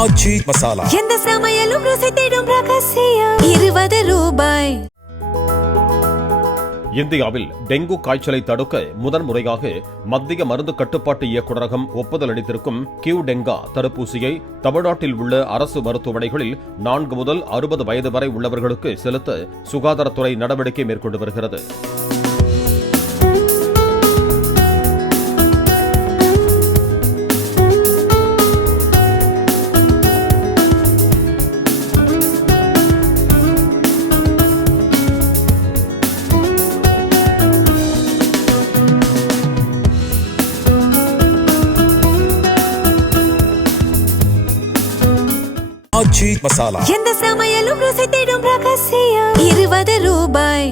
ஆச்சி மசாலா. எந்த சமையலும் ருசி தேடும் ரகசியம். 20 ரூபாய். இந்தியாவில் டெங்கு காய்ச்சலை தடுக்க முதன்முறையாக மத்திய மருந்து கட்டுப்பாட்டு இயக்குநரகம் ஒப்புதல் அளித்திருக்கும் கியூடெங்கா தடுப்பூசியை தமிழ்நாட்டில் உள்ள அரசு மருத்துவமனைகளில் 4 முதல் 60 வயது வரை உள்ளவர்களுக்கு செலுத்த சுகாதாரத்துறை நடவடிக்கை மேற்கொண்டு வருகிறது. ஆச்சி மசாலா. எந்த சமையலும் ருசி தேடும் ரகசியம். 20 ரூபாய்.